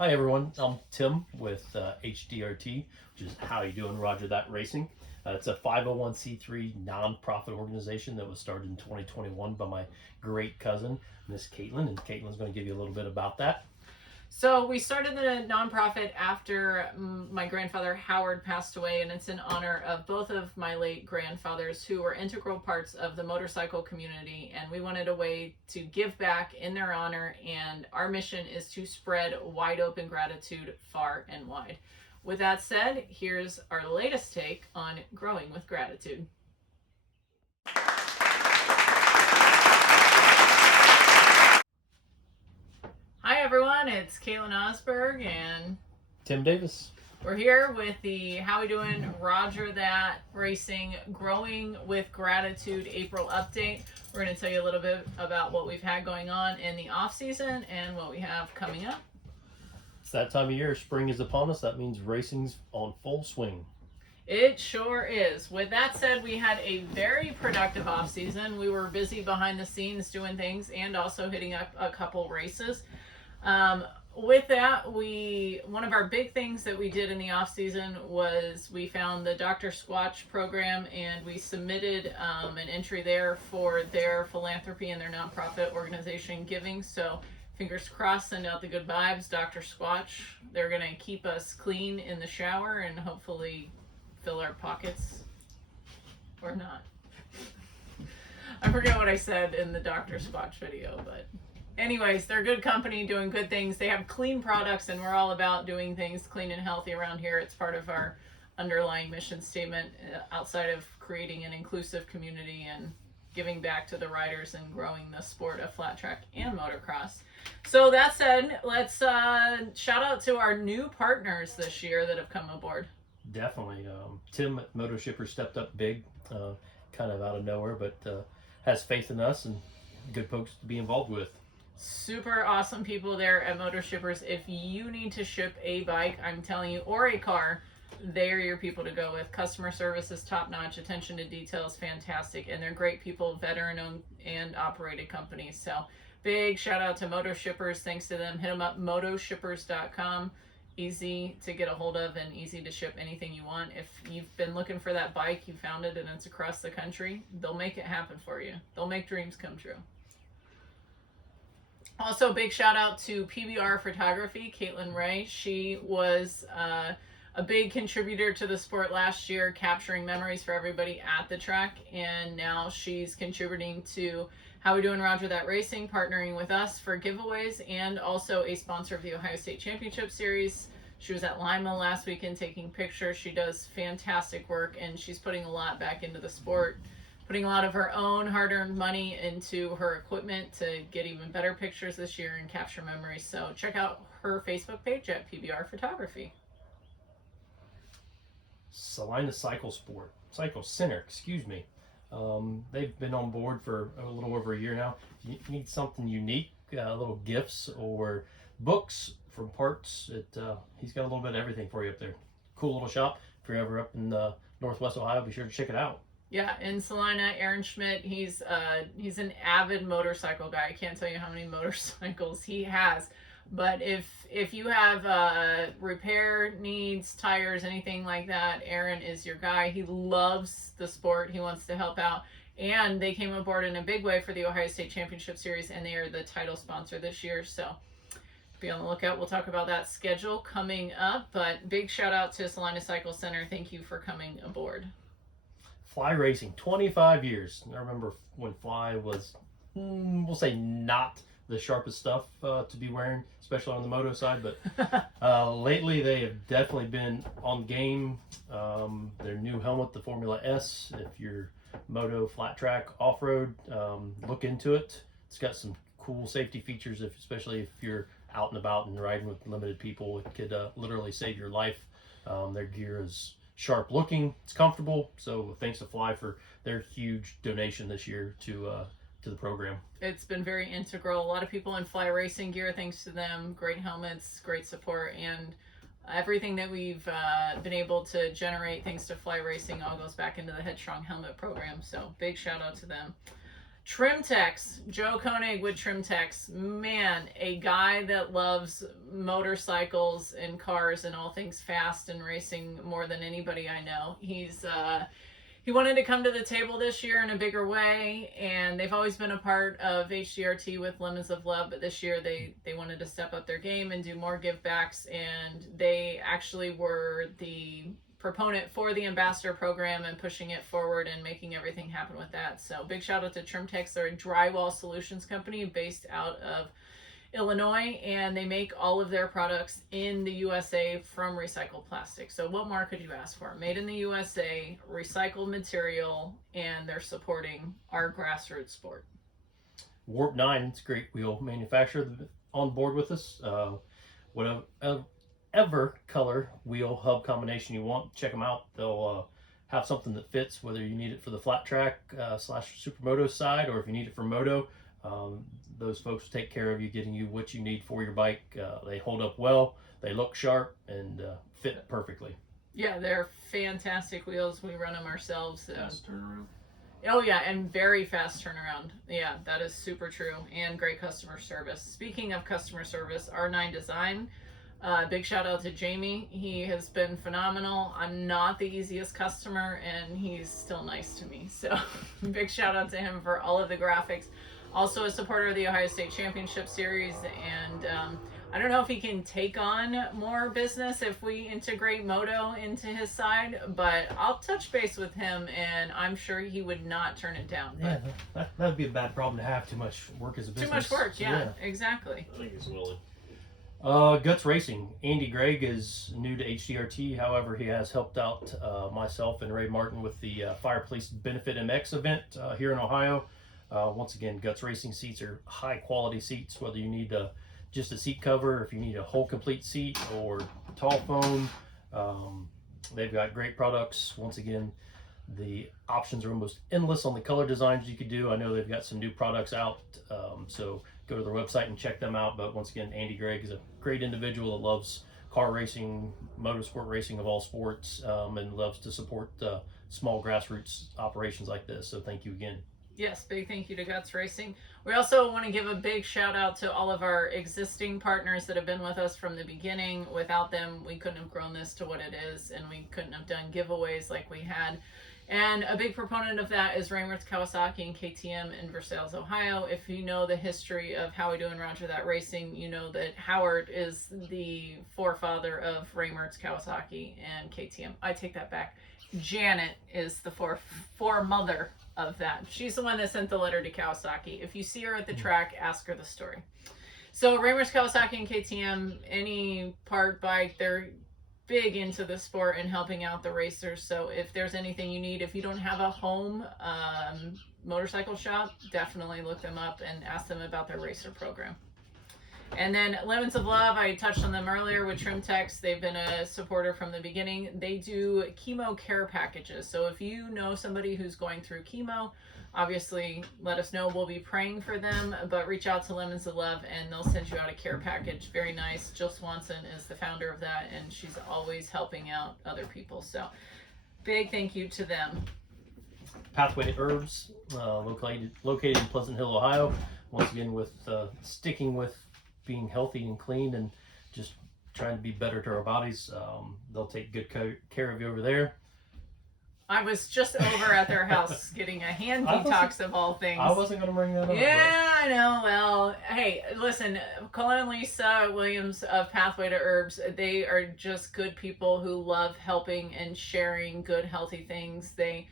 Hi everyone, I'm Tim with HDRT, which is How You Doing, Roger That Racing. It's a 501c3 nonprofit organization that was started in 2021 by my great cousin, Miss Caitlin, and Caitlin's going to give you a little bit about that. So we started the nonprofit after my grandfather Howard passed away, and it's in honor of both of my late grandfathers who were integral parts of the motorcycle community, and we wanted a way to give back in their honor, and our mission is to spread wide open gratitude far and wide. With that said, here's our latest take on growing with gratitude. Hi everyone, it's Caitlin Osberg and Tim Davis. we're here with the How We Doing Roger That Racing Growing with Gratitude April update. We're going to tell you a little bit about what we've had going on in the off season and what we have coming up. It's that time of year, spring is upon us. That means racing's on full swing. It sure is. With that said, we had a very productive off season. We were busy behind the scenes doing things and also hitting up a couple races. With that, one of our big things that we did in the off season was we found the Dr. Squatch program, and we submitted an entry there for their philanthropy and their nonprofit organization giving. So fingers crossed, send out the good vibes, Dr. Squatch. They're going to keep us clean in the shower and hopefully fill our pockets, or not. I forget what I said in the Dr. Squatch video, but anyways, they're good company doing good things. They have clean products, and we're all about doing things clean and healthy around here. It's part of our underlying mission statement outside of creating an inclusive community and giving back to the riders and growing the sport of flat track and motocross. So that said, let's shout out to our new partners this year that have come aboard. Definitely. Tim at Moto Shipper stepped up big, kind of out of nowhere, but has faith in us and good folks to be involved with. Super awesome people there at Moto Shippers. If you need to ship a bike, I'm telling you, or a car, they're your people to go with. Customer service is top notch, attention to detail is fantastic, and they're great people, veteran owned and operated companies. So big shout out to Moto Shippers. Thanks to them. Hit them up, motoshippers.com. Easy to get a hold of and easy to ship anything you want. If you've been looking for that bike, you found it and it's across the country, they'll make it happen for you. They'll make dreams come true. Also, big shout out to PBR Photography, Caitlin Ray. She was a big contributor to the sport last year, capturing memories for everybody at the track, and now she's contributing to How We Doing Roger That Racing, partnering with us for giveaways, and also a sponsor of the Ohio State Championship Series. She was at Lima last weekend taking pictures. She does fantastic work, and she's putting a lot back into the sport, putting a lot of her own hard-earned money into her equipment to get even better pictures this year and capture memories. So check out her Facebook page at PBR Photography. Salina Cycle Center, excuse me. They've been on board for a little over a year now. If you need something unique, little gifts or books from parts, he's got a little bit of everything for you up there. Cool little shop. If you're ever up in Northwest Ohio, be sure to check it out. Yeah, in Salina, Aaron Schmidt, he's an avid motorcycle guy. I can't tell you how many motorcycles he has. But if you have repair needs, tires, anything like that, Aaron is your guy. He loves the sport. He wants to help out. And they came aboard in a big way for the Ohio State Championship Series, and they are the title sponsor this year. So be on the lookout. We'll talk about that schedule coming up. But big shout out to Salina Cycle Center. Thank you for coming aboard. Fly Racing, 25 years. I remember when Fly was, we'll say, not the sharpest stuff to be wearing, especially on the moto side, but lately they have definitely been on game. Their new helmet, the Formula S, if you're moto, flat track, off-road, look into it. It's got some cool safety features, especially if you're out and about and riding with limited people. It could literally save your life. Their gear is sharp looking, it's comfortable, so thanks to Fly for their huge donation this year to the program. It's been very integral. A lot of people in Fly Racing gear, thanks to them. Great helmets, great support, and everything that we've been able to generate thanks to Fly Racing all goes back into the Headstrong Helmet program. So big shout out to them. Trimtex, Joe Koenig with Trimtex. Man, a guy that loves motorcycles and cars and all things fast and racing more than anybody I know. He wanted to come to the table this year in a bigger way, and they've always been a part of HDRT with Lemons of Love, but this year they wanted to step up their game and do more give backs, and they actually were the proponent for the ambassador program and pushing it forward and making everything happen with that. So big shout out to Trimtex. They're a drywall solutions company based out of Illinois, and they make all of their products in the USA from recycled plastic. So what more could you ask for? Made in the USA, recycled material, and they're supporting our grassroots sport. Warp 9, it's a great wheel manufacturer on board with us. Whatever color wheel hub combination you want, check them out. They'll have something that fits, whether you need it for the flat track / supermoto side, or if you need it for moto. Those folks take care of you, getting you what you need for your bike. They hold up well, they look sharp, and fit perfectly. Yeah, they're fantastic wheels. We run them ourselves. Fast turnaround. Oh yeah, and very fast turnaround. Yeah, that is super true. And great customer service. Speaking of customer service, R9 Design. Big shout out to Jamie. He has been phenomenal. I'm not the easiest customer, and he's still nice to me. So big shout out to him for all of the graphics. Also a supporter of the Ohio State Championship Series, and I don't know if he can take on more business if we integrate moto into his side, but I'll touch base with him, and I'm sure he would not turn it down. Yeah, that would be a bad problem to have. Too much work as a business. Too much work, yeah. Exactly. I think he's willing. Guts Racing. Andy Gregg is new to HDRT. However, he has helped out myself and Ray Martin with the Fire Police Benefit MX event here in Ohio. Once again, Guts Racing seats are high quality seats, whether you need just a seat cover, if you need a whole complete seat, or tall foam. They've got great products. Once again, the options are almost endless on the color designs you could do. I know they've got some new products out, so go to their website and check them out. But once again, Andy Gregg is a great individual that loves car racing, motorsport racing of all sports, and loves to support small grassroots operations like this. So thank you again. Yes, big thank you to Guts Racing. We also want to give a big shout out to all of our existing partners that have been with us from the beginning. Without them, we couldn't have grown this to what it is, and we couldn't have done giveaways like we had. And a big proponent of that is Raymond's Kawasaki and KTM in Versailles, Ohio. If you know the history of How We Do and Roger That Racing, you know that Howard is the forefather of Raymond's Kawasaki and KTM. I take that back. Janet is the foremother of that. She's the one that sent the letter to Kawasaki. If you see her at the track, ask her the story. So Raymond's Kawasaki and KTM, any part bike, they're big into the sport and helping out the racers. So if there's anything you need, if you don't have a home motorcycle shop, definitely look them up and ask them about their racer program. And then Lemons of Love, I touched on them earlier with Trimtex. They've been a supporter from the beginning. They do chemo care packages. So if you know somebody who's going through chemo, obviously let us know. We'll be praying for them, but reach out to Lemons of Love and they'll send you out a care package. Very nice. Jill Swanson is the founder of that, and she's always helping out other people. So big thank you to them. Pathway to Herbs, located in Pleasant Hill, Ohio. Once again, with sticking with being healthy and clean and just trying to be better to our bodies. They'll take good care of you over there. I was just over at their house getting a hand detox of all things. I wasn't going to bring that up. Yeah, I know. Well, hey, listen, Colin and Lisa Williams of Pathway to Herbs, they are just good people who love helping and sharing good, healthy things. They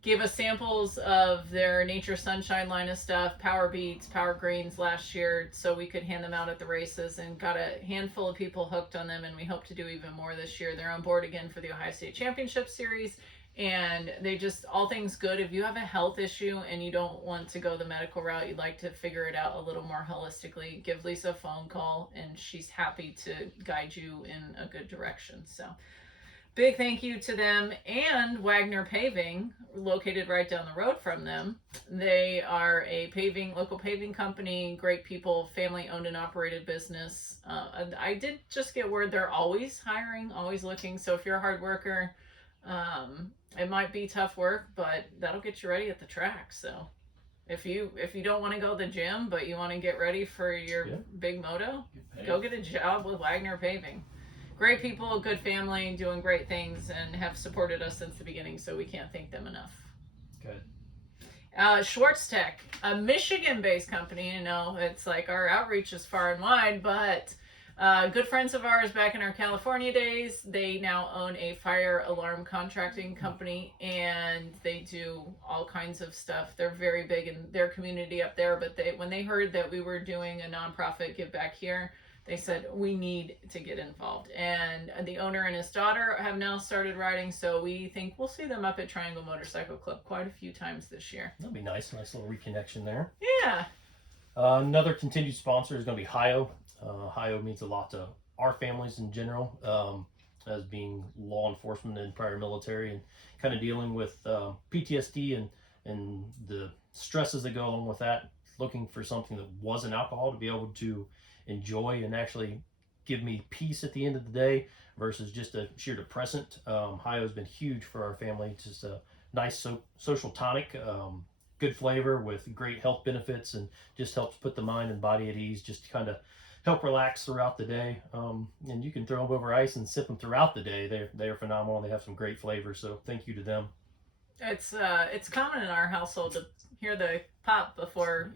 gave us samples of their Nature Sunshine line of stuff, Power Beats, Power Greens last year, so we could hand them out at the races, and got a handful of people hooked on them, and we hope to do even more this year. They're on board again for the Ohio State Championship Series, and they just, all things good. If you have a health issue and you don't want to go the medical route, you'd like to figure it out a little more holistically, give Lisa a phone call, and she's happy to guide you in a good direction. So big thank you to them. And Wagner Paving, located right down the road from them. They are a local paving company, great people, family owned and operated business. I did just get word they're always hiring, always looking. So if you're a hard worker, it might be tough work, but that'll get you ready at the track. So If you don't want to go to the gym, but you want to get ready for your big moto, go get a job with Wagner Paving. Great people, good family, doing great things, and have supported us since the beginning, so we can't thank them enough. Good. Schwartz Tech, a Michigan-based company. You know, it's like our outreach is far and wide, but good friends of ours back in our California days. They now own a fire alarm contracting company, and they do all kinds of stuff. They're very big in their community up there, but when they heard that we were doing a nonprofit give back here, they said, we need to get involved. And the owner and his daughter have now started riding, so we think we'll see them up at Triangle Motorcycle Club quite a few times this year. That'll be nice. Nice little reconnection there. Yeah. Another continued sponsor is going to be HIO. HIO means a lot to our families in general, as being law enforcement and prior military, and kind of dealing with PTSD and the stresses that go along with that, looking for something that wasn't alcohol to be able to enjoy and actually give me peace at the end of the day versus just a sheer depressant. HIO has been huge for our family. It's just a nice social tonic, good flavor with great health benefits, and just helps put the mind and body at ease, just to kind of help relax throughout the day. And you can throw them over ice and sip them throughout the day. They're phenomenal. They have some great flavor, so thank you to them. It's common in our household to hear the pop before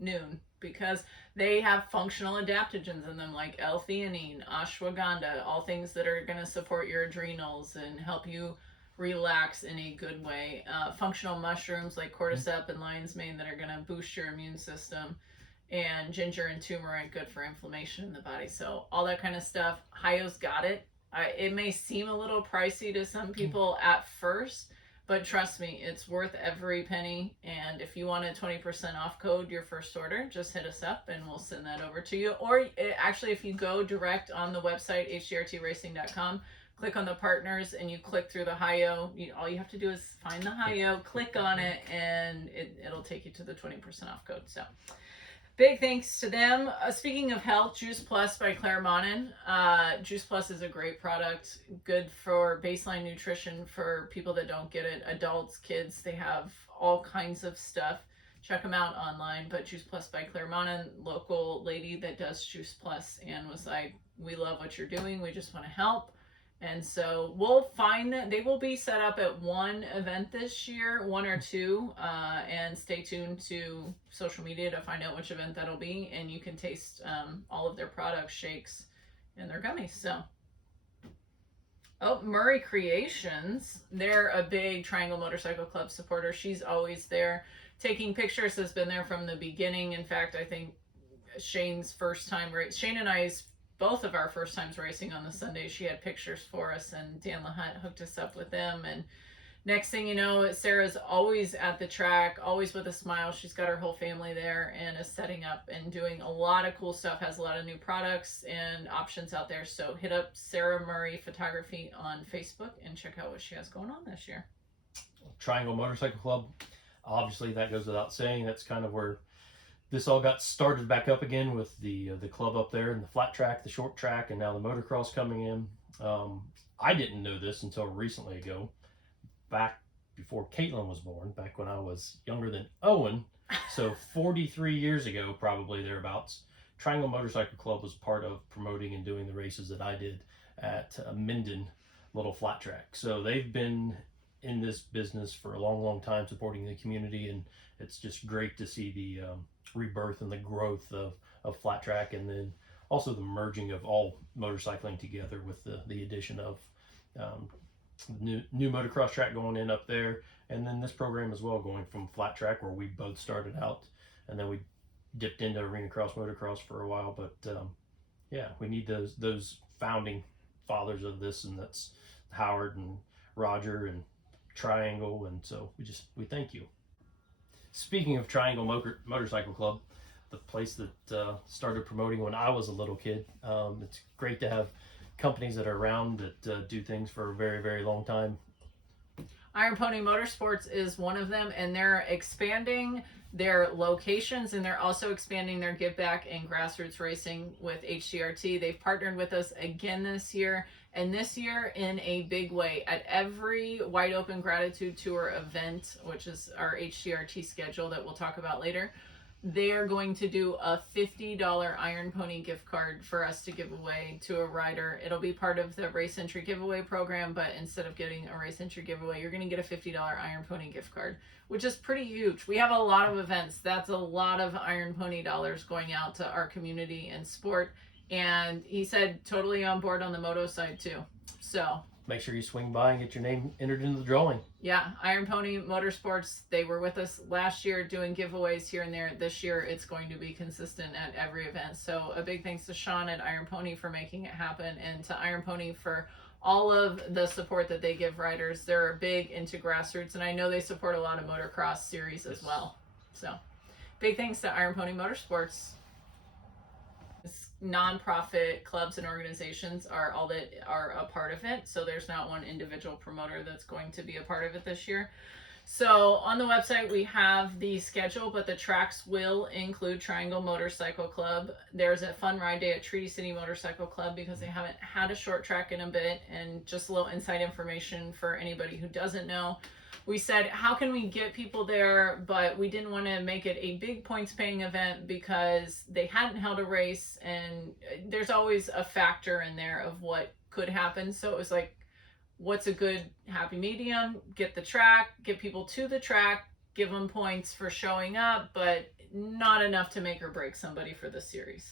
noon, because they have functional adaptogens in them like L-theanine, ashwagandha, all things that are going to support your adrenals and help you relax in a good way. Functional mushrooms like cordyceps and lion's mane that are going to boost your immune system, and ginger and turmeric, good for inflammation in the body. So all that kind of stuff, HIO's got it. It may seem a little pricey to some people at first, but trust me, it's worth every penny. And if you want a 20% off code your first order, just hit us up and we'll send that over to you. Or actually, if you go direct on the website, HDRTRacing.com, click on the partners and you click through the HIO, all you have to do is find the HIO, click on it, and it'll take you to the 20% off code. So big thanks to them. Speaking of health, Juice Plus by Claire Monin. Juice Plus is a great product, good for baseline nutrition for people that don't get it, adults, kids. They have all kinds of stuff. Check them out online. But Juice Plus by Claire Monin, local lady that does Juice Plus, and was like, we love what you're doing. We just want to help. And so we'll find that they will be set up at one event this year, one or two, and stay tuned to social media to find out which event that'll be. And you can taste all of their products, shakes, and their gummies. So, Murray Creations, they're a big Triangle Motorcycle Club supporter. She's always there taking pictures, has been there from the beginning. In fact, I think Shane's first time, Shane and I's both of our first times racing on the Sunday, she had pictures for us, and Dan LaHunt hooked us up with them. And next thing you know, Sarah's always at the track, always with a smile. She's got her whole family there and is setting up and doing a lot of cool stuff, has a lot of new products and options out there. So hit up Sarah Murray Photography on Facebook and check out what she has going on this year. Triangle Motorcycle Club, obviously that goes without saying. That's kind of where this all got started back up again, with the club up there and the flat track, the short track, and now the motocross coming in. I didn't know this until recently ago, back before Caitlin was born, back when I was younger than Owen. So 43 years ago, probably thereabouts, Triangle Motorcycle Club was part of promoting and doing the races that I did at Minden little flat track. So they've been in this business for a long, long time, supporting the community, and it's just great to see the rebirth and the growth of flat track, and then also the merging of all motorcycling together with the addition of new motocross track going in up there, and then this program as well, going from flat track where we both started out, and then we dipped into arena cross motocross for a while. But yeah, we need those founding fathers of this, and that's Howard and Roger and Triangle, and so we thank you. Speaking of Triangle Motorcycle Club, the place that started promoting when I was a little kid, it's great to have companies that are around that do things for a very, very long time. Iron Pony Motorsports is one of them, and they're expanding their locations, and they're also expanding their give back and grassroots racing with HDRT. They've partnered with us again this year, And this year, in a big way, at every Wide Open Gratitude Tour event, which is our HDRT schedule that we'll talk about later, they are going to do a $50 Iron Pony gift card for us to give away to a rider. It'll be part of the race entry giveaway program, but instead of getting a race entry giveaway, you're going to get a $50 Iron Pony gift card, which is pretty huge. We have a lot of events. That's a lot of Iron Pony dollars going out to our community and sport. And he said totally on board on the moto side too. So make sure you swing by and get your name entered into the drawing. Yeah, Iron Pony Motorsports, they were with us last year doing giveaways here and there. This year it's going to be consistent at every event. So a big thanks to Sean at Iron Pony for making it happen, and to Iron Pony for all of the support that they give riders. They're big into grassroots, and I know they support a lot of motocross series as well. So big thanks to Iron Pony Motorsports. Non-profit clubs and organizations are all that are a part of it, so there's not one individual promoter that's going to be a part of it this year. So on the website we have the schedule, but the tracks will include Triangle Motorcycle Club. There's a fun ride day at Treaty City Motorcycle Club because they haven't had a short track in a bit. And just a little inside information for anybody who doesn't know, we said, how can we get people there? But we didn't want to make it a big points paying event because they hadn't held a race, and there's always a factor in there of what could happen. So it was like, what's a good happy medium? Get the track, get people to the track, give them points for showing up, but not enough to make or break somebody for the series.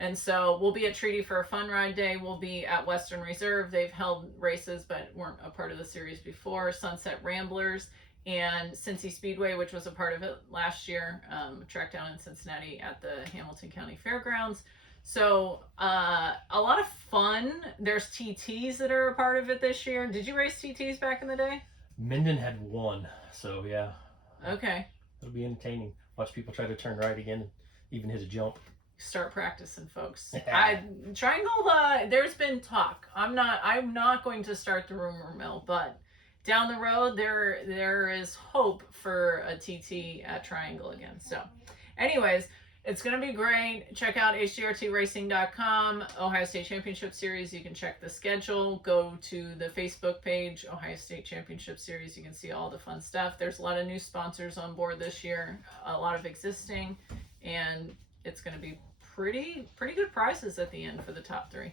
And so we'll be at Treaty for a fun ride day. We'll be at Western Reserve. They've held races but weren't a part of the series before. Sunset Ramblers and Cincy Speedway, which was a part of it last year, track down in Cincinnati at the Hamilton County Fairgrounds. So a lot of fun. There's TTs that are a part of it this year. Did you race TTs back in the day? Minden had one, so yeah. Okay. It'll be entertaining. Watch people try to turn right again and even hit a jump. Start practicing, folks. Triangle, there's been talk. I'm not going to start the rumor mill, but down the road there is hope for a TT at Triangle again. So anyways, it's going to be great. Check out HDRTRacing.com, Ohio State Championship Series. You can check the schedule. Go to the Facebook page, Ohio State Championship Series. You can see all the fun stuff. There's a lot of new sponsors on board this year, a lot of existing, and it's going to be pretty good prizes at the end for the top three.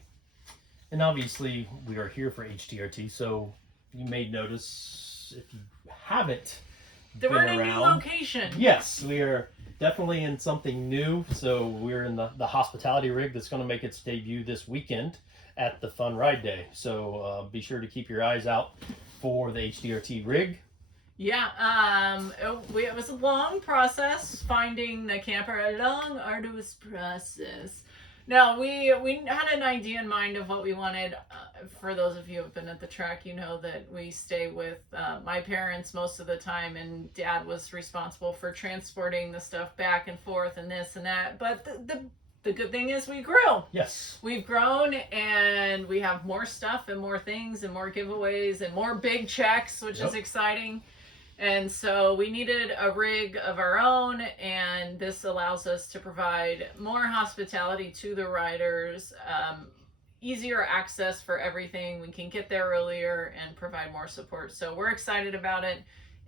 And obviously we are here for HDRT, so you may notice if you haven't We're in been a new around. location. Yes, we are definitely in something new. So we're in the hospitality rig that's going to make its debut this weekend at the Fun Ride Day. So be sure to keep your eyes out for the HDRT rig. Yeah, it was a long process finding the camper, a long, arduous process. No, we had an idea in mind of what we wanted. For those of you who have been at the track, you know that we stay with my parents most of the time, and Dad was responsible for transporting the stuff back and forth and this and that. But the good thing is we grew. Yes. We've grown, and we have more stuff and more things and more giveaways and more big checks, which is exciting. And so we needed a rig of our own, and this allows us to provide more hospitality to the riders, easier access for everything. We can get there earlier and provide more support. So we're excited about it,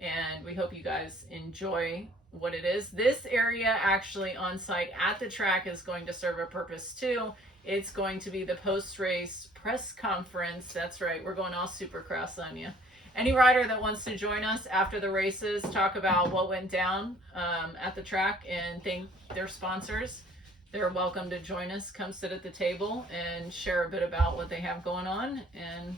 and we hope you guys enjoy what it is. This area actually on site at the track is going to serve a purpose too. It's going to be the post-race press conference. That's right, we're going all Supercross on you. Any rider that wants to join us after the races, talk about what went down at the track and thank their sponsors, they're welcome to join us, come sit at the table and share a bit about what they have going on. And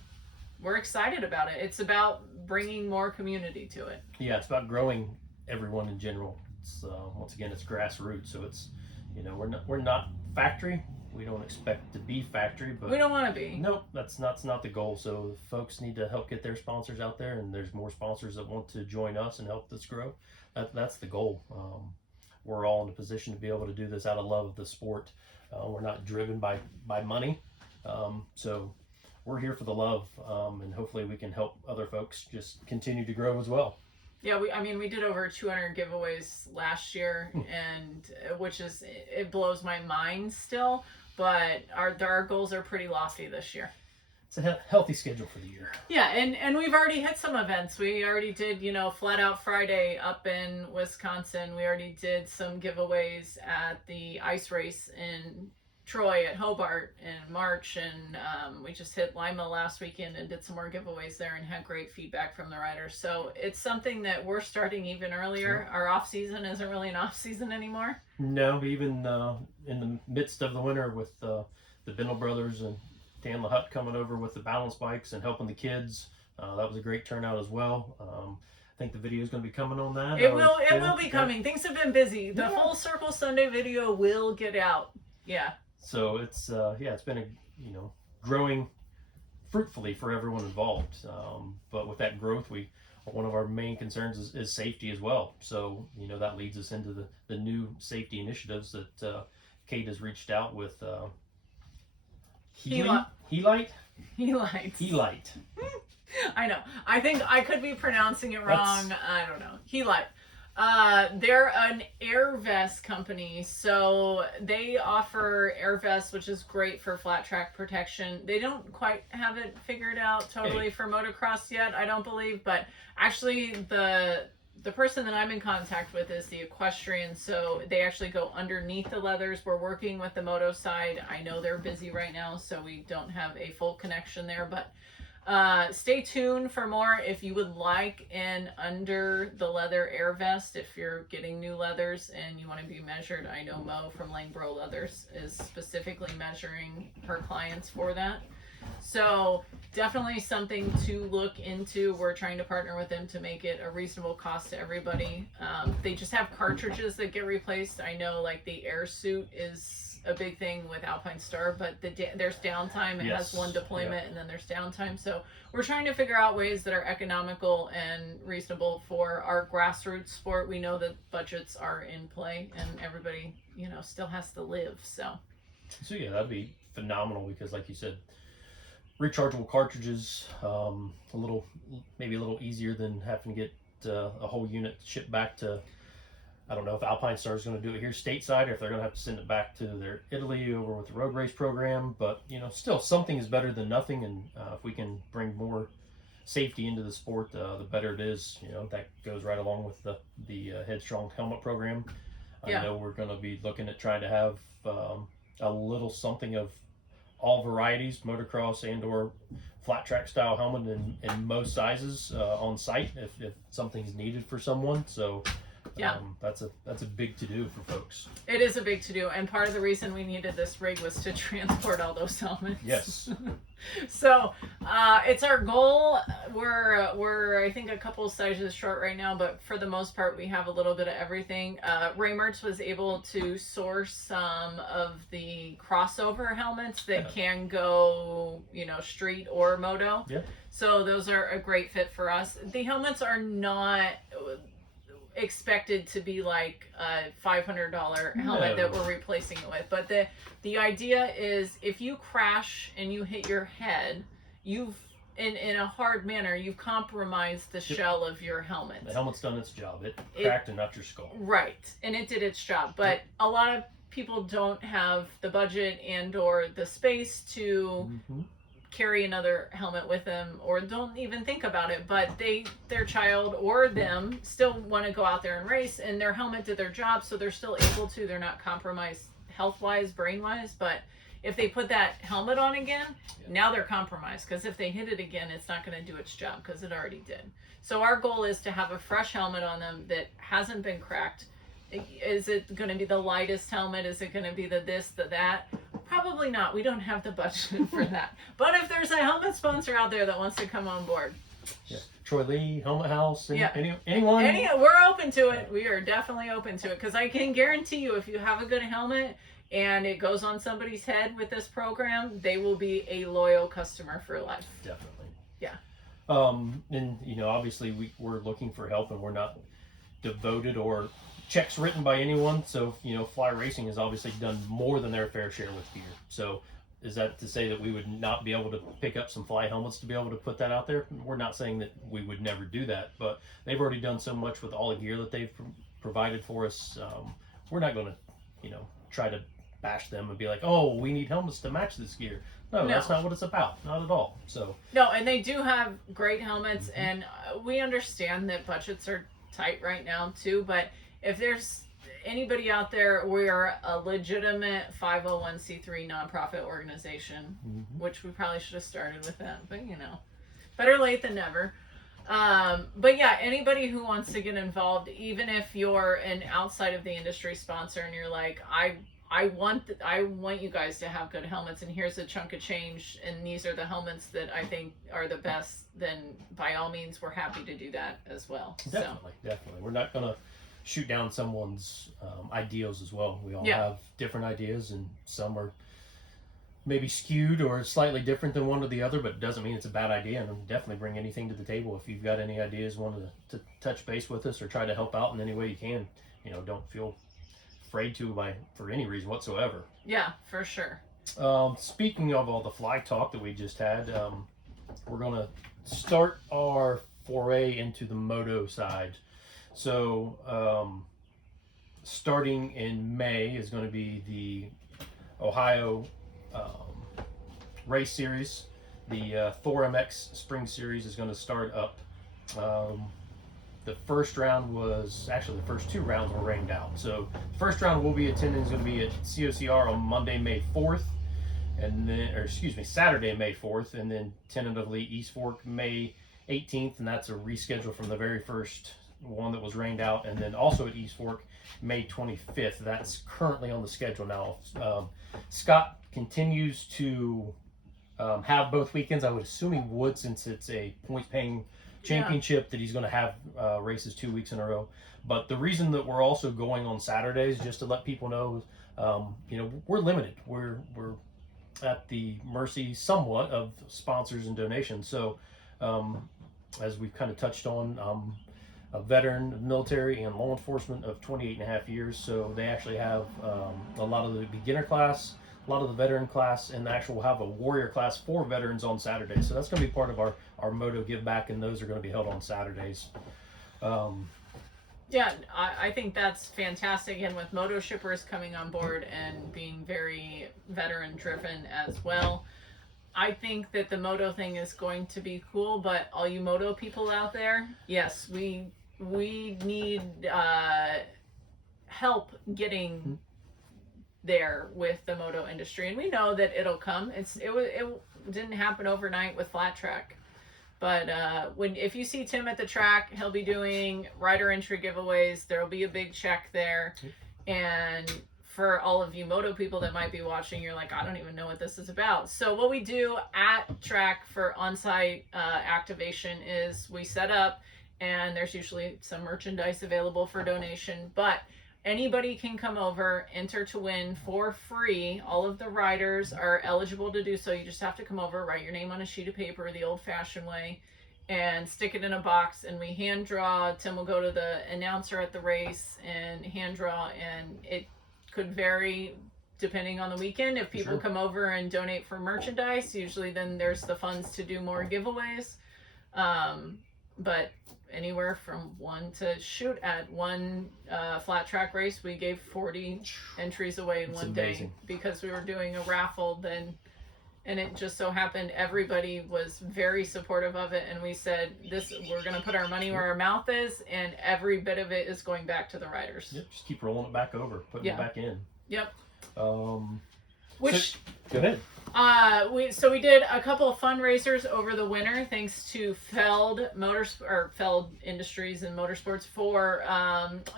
we're excited about it. It's about bringing more community to it. Yeah, it's about growing everyone in general. It's once again, it's grassroots, so it's, you know, we're not factory. We don't expect to be factory, but we don't want to be. Nope, that's not the goal. So folks need to help get their sponsors out there, and there's more sponsors that want to join us and help this grow. That's the goal. We're all in a position to be able to do this out of love of the sport. We're not driven by money. So we're here for the love, and hopefully we can help other folks just continue to grow as well. Yeah, we did over 200 giveaways last year, and it blows my mind still. But our goals are pretty lofty this year. it's a healthy schedule for the year. Yeah, and we've already hit some events. We already did, Flat Out Friday up in Wisconsin. We already did some giveaways at the ice race in Troy at Hobart in March, and we just hit Lima last weekend and did some more giveaways there and had great feedback from the riders. So it's something that we're starting even earlier. Our off season isn't really an off season anymore. No, even in the midst of the winter with the Bindle brothers and Dan LaHutt coming over with the balance bikes and helping the kids. That was a great turnout as well. I think the video is going to be coming on that. It will be coming. Things have been busy. The Full Circle Sunday video will get out. Yeah. So it's it's been growing fruitfully for everyone involved. But with that growth, one of our main concerns is safety as well. So that leads us into the new safety initiatives that Kate has reached out with. Helite. I know. I think I could be pronouncing it wrong. I don't know. Helite. They're an air vest company, so they offer air vests, which is great for flat track protection. They don't quite have it figured out totally for motocross yet, I don't believe, but actually the person that I'm in contact with is the equestrian, so they actually go underneath the leathers. We're working with the moto side. I know they're busy right now, so we don't have a full connection there, but stay tuned for more. If you would like an under the leather air vest, if you're getting new leathers and you want to be measured, I know Mo from Langbro Leathers is specifically measuring her clients for that. So definitely something to look into. We're trying to partner with them to make it a reasonable cost to everybody. They just have cartridges that get replaced. I know like the air suit is a big thing with Alpine Star, but there's downtime. It has one deployment and then there's downtime. So we're trying to figure out ways that are economical and reasonable for our grassroots sport. We know that budgets are in play and everybody, still has to live. So yeah, that'd be phenomenal because like you said, rechargeable cartridges, maybe a little easier than having to get a whole unit shipped back to. I don't know if Alpine Star is going to do it here stateside or if they're going to have to send it back to their Italy over with the road race program. But still something is better than nothing, and if we can bring more safety into the sport, the better it is. That goes right along with the Headstrong helmet program. I know we're going to be looking at trying to have a little something of all varieties, motocross and or flat track style helmet in most sizes on site if something's needed for someone. So that's a big to do for folks. It is a big to do, and part of the reason we needed this rig was to transport all those helmets. Yes. So it's our goal. We're I think a couple of sizes short right now, but for the most part we have a little bit of everything. Ray Mertz was able to source some of the crossover helmets that can go street or moto. Yeah. So those are a great fit for us. The helmets are not expected to be like a $500 helmet that we're replacing it with, but the idea is if you crash and you hit your head, you've in a hard manner you've compromised the shell of your helmet. The helmet's done its job. It cracked and not your skull. Right, and it did its job, but a lot of people don't have the budget and or the space to carry another helmet with them, or don't even think about it, but their child or them still want to go out there and race, and their helmet did their job, so they're still able to. They're not compromised health-wise, brain-wise, but if they put that helmet on again, now they're compromised, because if they hit it again, it's not going to do its job, because it already did. So our goal is to have a fresh helmet on them that hasn't been cracked. Is it going to be the lightest helmet? Is it going to be the this, the that? Probably not. We don't have the budget for that. But if there's a helmet sponsor out there that wants to come on board. Troy Lee, Helmet House, anyone? We're open to it. We are definitely open to it, because I can guarantee you if you have a good helmet and it goes on somebody's head with this program, they will be a loyal customer for life. Definitely. Yeah. And obviously we're looking for help, and we're not devoted or checks written by anyone. So Fly Racing has obviously done more than their fair share with gear. So is that to say that we would not be able to pick up some Fly helmets to be able to put that out there? We're not saying that we would never do that, but they've already done so much with all the gear that they've provided for us. We're not going to try to bash them and be like, oh, we need helmets to match this gear. No, that's not what it's about. Not at all. So no, and they do have great helmets, and we understand that budgets are tight right now too. But if there's anybody out there, we are a legitimate 501c3 nonprofit organization, which we probably should have started with that, but better late than never. But yeah, anybody who wants to get involved, even if you're an outside of the industry sponsor and you're like, I want you guys to have good helmets, and here's a chunk of change, and these are the helmets that I think are the best, then by all means, we're happy to do that as well. Definitely. We're not going to shoot down someone's ideals as well. We all have different ideas, and some are maybe skewed or slightly different than one or the other, but it doesn't mean it's a bad idea. And definitely bring anything to the table. If you've got any ideas, want to touch base with us or try to help out in any way you can, don't feel afraid to for any reason whatsoever. Yeah, for sure. Speaking of all the fly talk that we just had, we're going to start our foray into the moto side. So starting in May is going to be the Ohio race series. The PulpMX Spring Series is going to start up. The first round was actually the first two rounds were rained out. So the first round we'll be attending is going to be at COCR on Monday, May 4th, Saturday, May 4th, and then tentatively East Fork May 18th, and that's a reschedule from the very first one that was rained out, and then also at East Fork May 25th. That's currently on the schedule now. Scott continues to have both weekends. I would assume he would, since it's a points-paying championship, that he's going to have races 2 weeks in a row. But the reason that we're also going on Saturdays, just to let people know, we're limited. We're at the mercy somewhat of sponsors and donations. So as we've kind of touched on, a veteran of military and law enforcement of 28 and a half years. So they actually have a lot of the beginner class, a lot of the veteran class, and actually we'll have a warrior class for veterans on Saturday. So that's going to be part of our moto give back, and those are going to be held on Saturdays. Yeah, I think that's fantastic. And with moto shippers coming on board and being very veteran driven as well, I think that the moto thing is going to be cool. But all you moto people out there, yes, we need help getting there with the moto industry, and we know that it'll come. It didn't happen overnight with flat track, but if you see Tim at the track, he'll be doing rider entry giveaways. There'll be a big check there, and for all of you moto people that might be watching, you're like, I don't even know what this is about. So what we do at track for on-site activation is we set up, and there's usually some merchandise available for donation, but anybody can come over, enter to win for free. All of the riders are eligible to do so. You just have to come over, write your name on a sheet of paper the old-fashioned way, and stick it in a box, and we hand draw. Tim will go to the announcer at the race and hand draw, and it could vary depending on the weekend. If people come over and donate for merchandise, usually then there's the funds to do more giveaways. But anywhere from one flat track race, we gave 40 entries away in one day because we were doing a raffle then, and it just so happened everybody was very supportive of it, and we said, we're going to put our money where our mouth is, and every bit of it is going back to the riders. Yep, just keep rolling it back over, putting it back in. Yep. Go ahead. We did a couple of fundraisers over the winter, thanks to Feld Industries and Motorsports for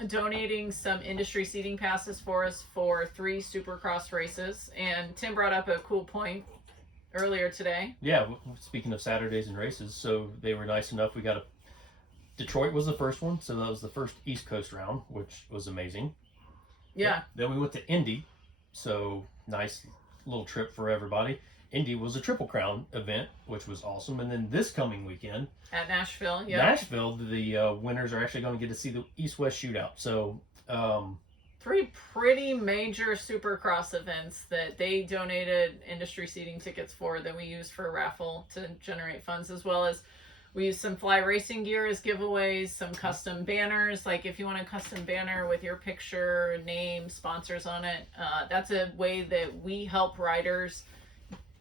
donating some industry seating passes for us for 3 Supercross races. And Tim brought up a cool point earlier today. Yeah, speaking of Saturdays and races, so they were nice enough. Detroit was the first one, so that was the first East Coast round, which was amazing. Yeah. Then we went to Indy, so nice little trip for everybody. Indy was a Triple Crown event, which was awesome. And then this coming weekend at Nashville, the winners are actually going to get to see the East-West Shootout. So 3 pretty major Supercross events that they donated industry seating tickets for, that we used for a raffle to generate funds, as well as We use some fly racing gear as giveaways, some custom banners. Like if you want a custom banner with your picture, name, sponsors on it, that's a way that we help riders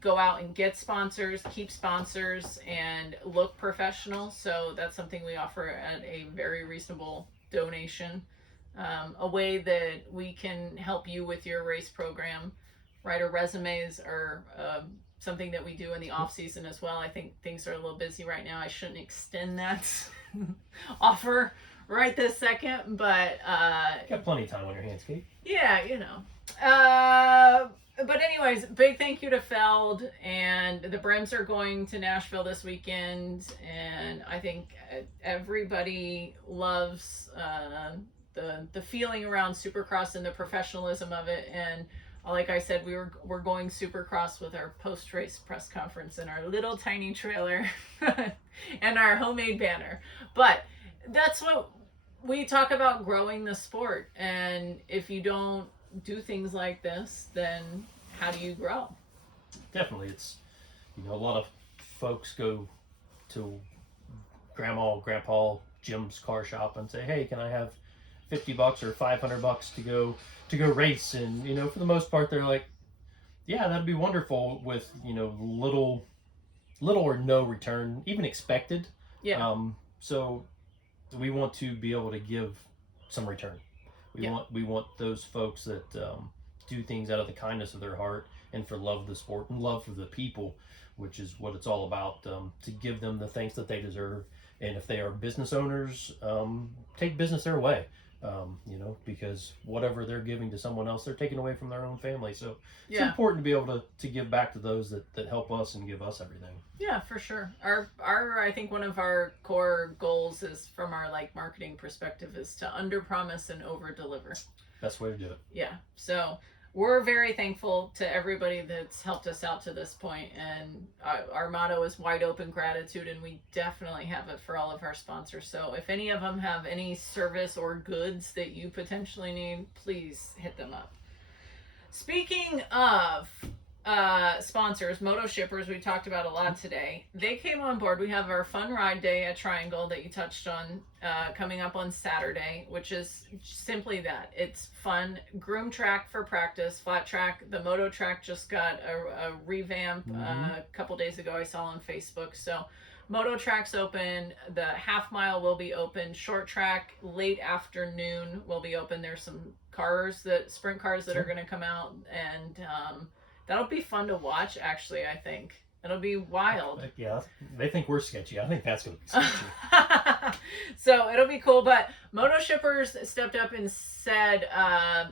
go out and get sponsors, keep sponsors, and look professional. So that's something we offer at a very reasonable donation. A way that we can help you with your race program. Rider resumes are something that we do in the off season as well. I think things are a little busy right now. I shouldn't extend that offer right this second, but got plenty of time on your hands, Kate. Yeah, but anyways, big thank you to Feld, and the Brims are going to Nashville this weekend, and I think everybody loves the feeling around Supercross and the professionalism of it. And like I said, we're going Supercross with our post-race press conference in our little tiny trailer and our homemade banner. But that's what we talk about, growing the sport. And if you don't do things like this, then how do you grow? Definitely. It's, a lot of folks go to grandma, grandpa, Jim's car shop and say, hey, can I have $50 or $500 to go race? And for the most part they're like, yeah, that'd be wonderful, with little or no return even expected. So we want to be able to give some return. We want those folks that do things out of the kindness of their heart and for love of the sport and love for the people, which is what it's all about, to give them the thanks that they deserve. And if they are business owners, take business their way. Because whatever they're giving to someone else, they're taking away from their own family. So it's important to be able to give back to those that help us and give us everything. Yeah, for sure. Our I think one of our core goals is, from our marketing perspective, is to under promise and over deliver. Best way to do it. Yeah. So we're very thankful to everybody that's helped us out to this point, and our motto is wide open gratitude, and we definitely have it for all of our sponsors. So if any of them have any service or goods that you potentially need, please hit them up. Speaking of sponsors, Moto Shippers, we talked about a lot today. They came on board. We have our fun ride day at Triangle that you touched on coming up on Saturday, which is simply that. It's fun. Groom track for practice, flat track. The Moto track just got a revamp a couple days ago, I saw on Facebook. So Moto track's open. The half mile will be open. Short track late afternoon will be open. There's some sprint cars that are going to come out, and that'll be fun to watch, actually, I think. It'll be wild. Yeah, they think we're sketchy. I think that's going to be sketchy. So it'll be cool. But Moto Shippers stepped up and said,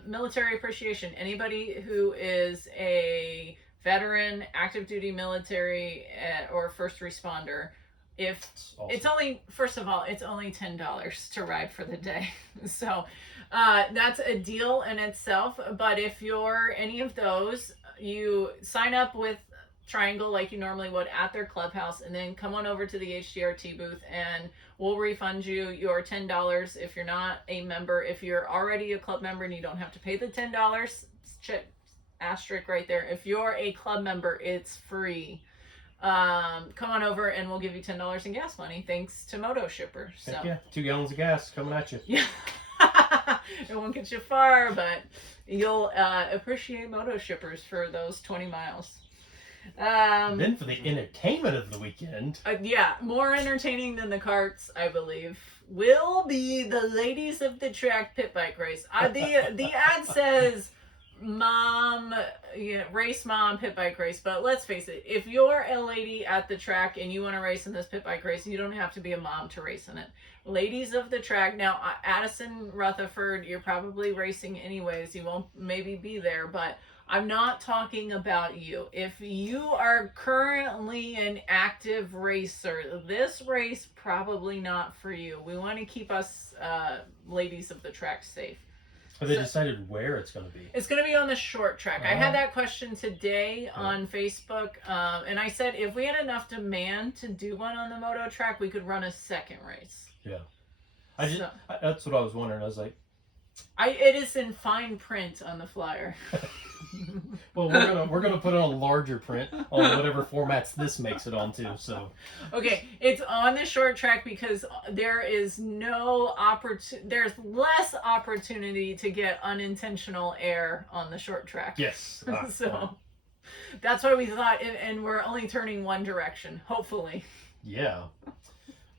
military appreciation. Anybody who is a veteran, active duty military, or first responder, it's only, first of all, it's only $10 to ride for the day. So that's a deal in itself. But if you're any of those, you sign up with Triangle like you normally would at their clubhouse, and then come on over to the HDRT booth and we'll refund you your $10 if you're not a member. If you're already a club member and you don't have to pay the $10, check asterisk right there. If you're a club member, it's free. Come on over and we'll give you $10 in gas money thanks to Moto Shipper. So heck yeah, 2 gallons of gas coming at you. Yeah. It won't get you far, but you'll appreciate Moto Shippers for those 20 miles. Then for the entertainment of the weekend. More entertaining than the carts, I believe, will be the Ladies of the Track pit bike race. The ad says race mom pit bike race, but let's face it, if you're a lady at the track and you want to race in this pit bike race, you don't have to be a mom to race in it. Ladies of the Track. Now, Addison Rutherford, you're probably racing anyways. You won't maybe be there, but I'm not talking about you. If you are currently an active racer, this race probably not for you. We want to keep us Ladies of the Track safe. Have they decided where it's going to be? It's going to be on the short track. I had that question today on Facebook, and I said if we had enough demand to do one on the moto track, we could run a second race. Yeah. That's what I was wondering. I was like... It is in fine print on the flyer. Well, we're gonna put it on larger print on whatever formats this makes it onto. So Okay, it's on the short track because there is no there's less opportunity to get unintentional air on the short track. yes. So that's why we thought, and we're only turning one direction, hopefully. Yeah.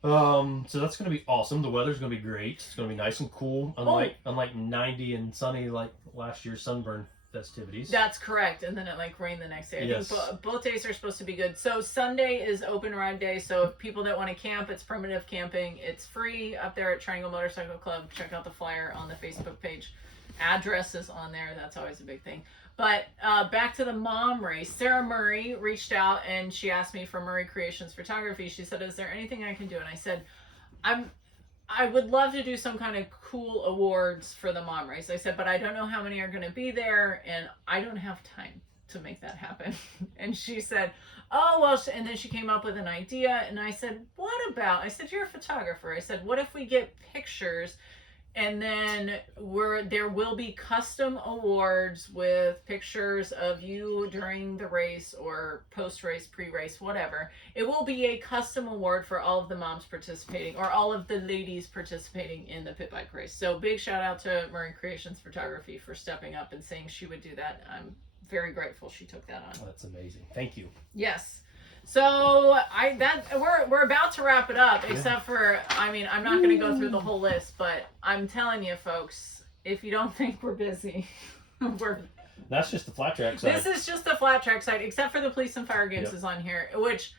So that's gonna be awesome. The weather's gonna be great. It's gonna be nice and cool, unlike 90 and sunny like last year's sunburn festivities. That's correct, and then it like rained the next day. I Yes. think both days are supposed to be good. So Sunday is open ride day. So if people that want to camp, it's primitive camping. It's free up there at Triangle Motorcycle Club. Check out the flyer on the Facebook page. Address is on there. That's always a big thing. But back to the mom race. Sarah Murray reached out and she asked me for Murray Creations Photography. She said, "Is there anything I can do?" And I said, I would love to do some kind of cool awards for the mom race. I said, but I don't know how many are going to be there, and I don't have time to make that happen. And she said, oh, well, and then she came up with an idea, and I said, I said, you're a photographer. I said, what if we get pictures, and then there will be custom awards with pictures of you during the race or post-race, pre-race, whatever. It will be a custom award for all of the moms participating, or all of the ladies participating in the pit bike race. So big shout out to Murray Creations Photography for stepping up and saying she would do that. I'm very grateful she took that on. Oh, that's amazing. Thank you. Yes. So we're about to wrap it up, except for, I mean, I'm not going to go through the whole list, but I'm telling you folks, if you don't think we're busy, That's just the flat track side. This is just the flat track side, except for the police and fire games is on here, which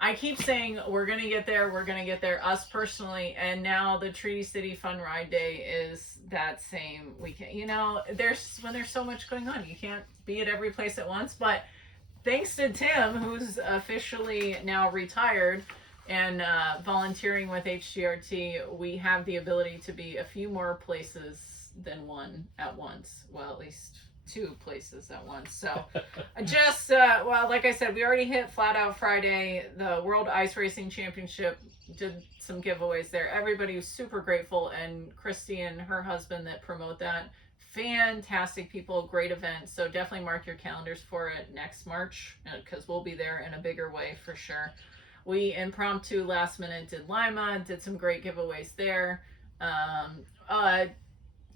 I keep saying we're going to get there, us personally, and now the Treaty City Fun Ride Day is that same weekend. You know, when there's so much going on, you can't be at every place at once, but thanks to Tim, who's officially now retired and volunteering with HDRT, we have the ability to be a few more places than one at once. Well, at least 2 places at once. So just, well, like I said, we already hit Flat Out Friday. The World Ice Racing Championship did some giveaways there. Everybody was super grateful. And Christy and her husband that promote that, fantastic people, great event. So definitely mark your calendars for it next March, because we'll be there in a bigger way for sure. We impromptu last minute did Lima, did some great giveaways there.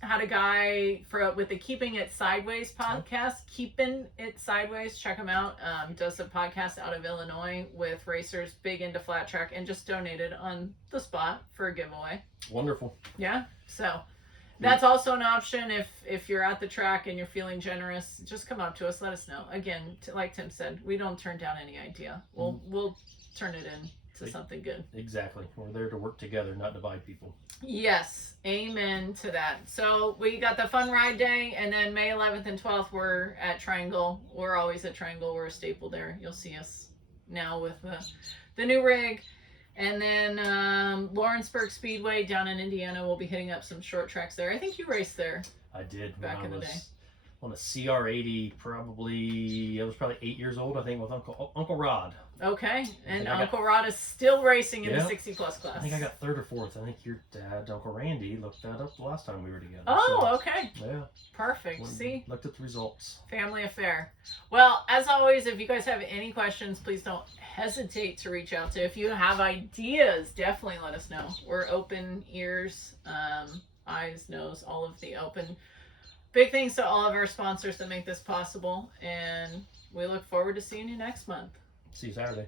Had a guy with the Keeping It Sideways podcast, Keeping It Sideways, check him out. Does a podcast out of Illinois with racers big into flat track, and just donated on the spot for a giveaway. Wonderful. Yeah, so that's also an option. If you're at the track and you're feeling generous, just come up to us, let us know. Again, like Tim said, we don't turn down any idea. We'll turn it into something good. Exactly. We're there to work together, not divide people. Yes, amen to that. So we got the Fun Ride Day, and then May 11th and 12th we're at Triangle. We're always at Triangle. We're a staple there. You'll see us now with the new rig. And then Lawrenceburg Speedway down in Indiana, we'll be hitting up some short tracks there. I think you raced there. I did back in the day. On a CR80, I was probably 8 years old, I think, with Uncle Rod. Okay, and Uncle Rod is still racing in the 60 plus class. I think I got 3rd or 4th. I think your dad, Uncle Randy, looked that up the last time we were together. Oh, so, okay. Yeah. Perfect. See? Looked at the results. Family affair. Well, as always, if you guys have any questions, please don't hesitate to reach out to. If you have ideas, definitely let us know. We're open ears, eyes, nose, all of the open. Big thanks to all of our sponsors that make this possible, and we look forward to seeing you next month. See you Saturday.